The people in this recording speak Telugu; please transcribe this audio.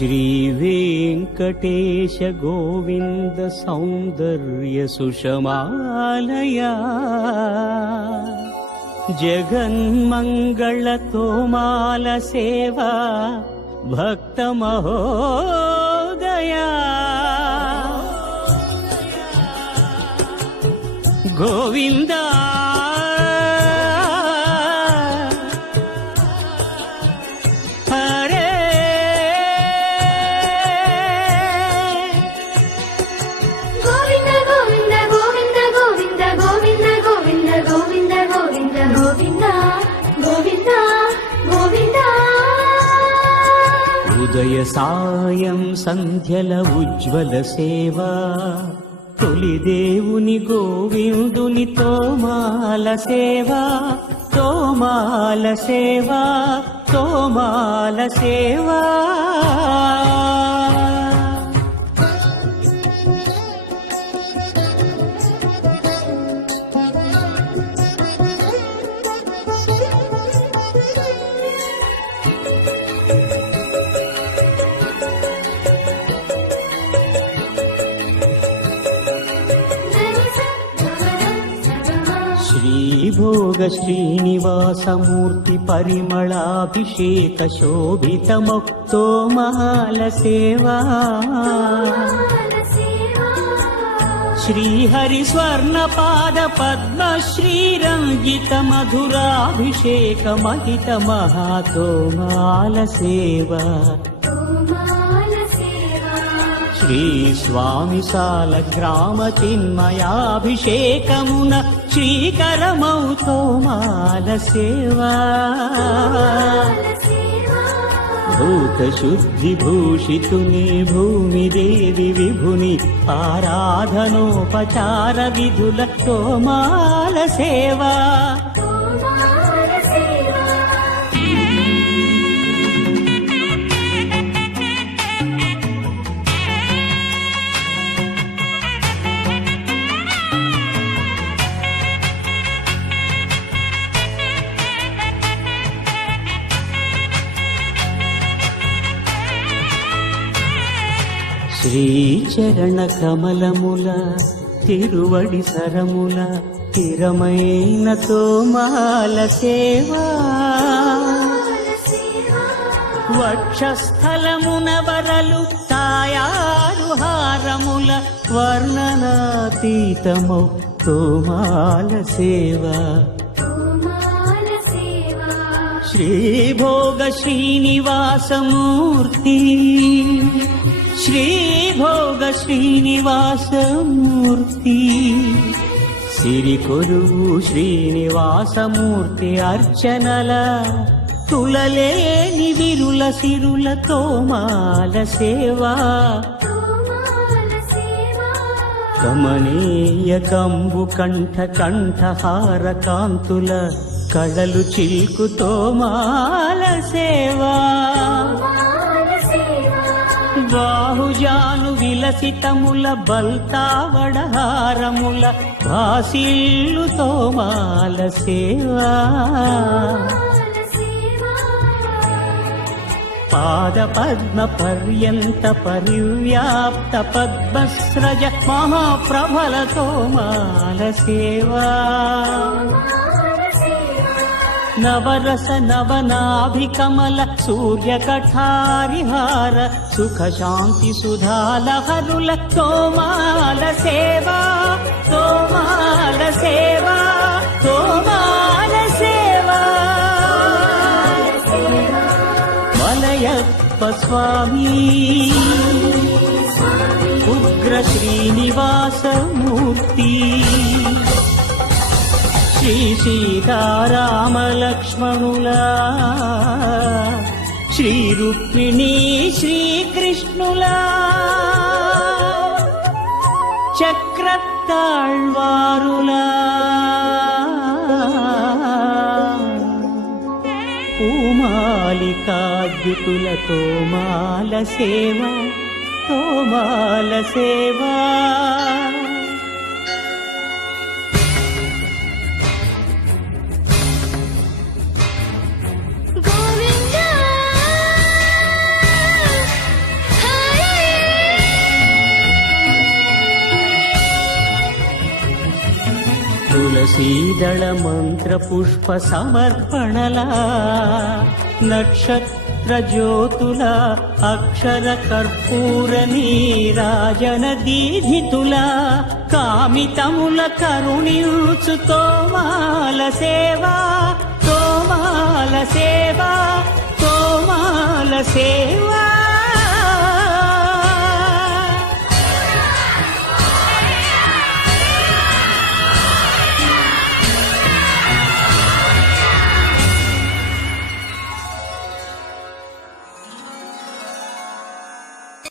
श्रीवेङ्कटेश गोविन्द सौन्दर्यसुषमालया जगन्मङ्गलतोमालसेवा भक्तमहोदया गोविन्दा ఉదయ సాయం సంధ్యల ఉజ్వల సేవ. తొలి దేవుని గోవిందుని తోమాల సేవ. తోమాల సేవ తోమాల సేవా. శ్రీభోగ శ్రీనివాసమూర్తి పరిమళాభిషేక శోభితముక్తోమాల సేవా శ్రీహరి స్వర్ణ పాద పద్మ శ్రీరంజిత మధురాభిషేక మహిత మహాతోమాల సేవా శ్రీ స్వామి సాల గ్రామ చిన్మయాభిషేకమున క్షీకరమౌతో మాల సేవా भूतशुद्धिभूषितुनि भूमिदेवि विभुनि आराधनोपचारविधुल सोमालसेवा శ్రీచరణ కమలముల తిరువడి సరముల స్థిరమైన తోమాల సేవా. వక్షస్థలమున వరలు తాయారు హారముల వర్ణనాతీతము తోమాల సేవా. శ్రీభోగ శ్రీనివాసమూర్తి. శ్రీభోగ శ్రీనివాసమూర్తి. సిరి కొరువు శ్రీనివాసమూర్తి అర్చనల తులలేని విరుల సిరుల తోమాల సేవా. కమనీయ కంబు కంఠ కంఠహార కాంతుల కళలు చిల్కుతో మాల సేవా. బాహుజాను విలసితముల బల్తావడహారముల వాసిల్లు తోమాల సేవా. పాద పద్మ పర్యంత పరివ్యాప్త పద్మస్రజ మహాప్రభల తోమాల సేవా. నవరస నవనాభికమల సూర్య కఠారిహార సుఖ శాంతి సుధాలహరుల తోమాల సేవా తోమాల సేవా తోమాల సేవా వలయప్ప స్వామి ఉగ్ర శ్రీనివాసమూర్తి శ్రీ సీతారామలక్ష్మణులా. శ్రీ రుక్మిణీ శ్రీకృష్ణులా. చక్రతాళ్వారులా. పూమాలికాద్యుతుల మాల సేవ తోమాల సేవా. తులసీదళ మంత్ర పుష్ప సమర్పణలా నక్షత్ర జ్యోతుల అక్షర కర్పూర నీరాజన దీధితుల కామితముల కరుణించు తోమాల సేవా తోమాల సేవా తోమాల సేవా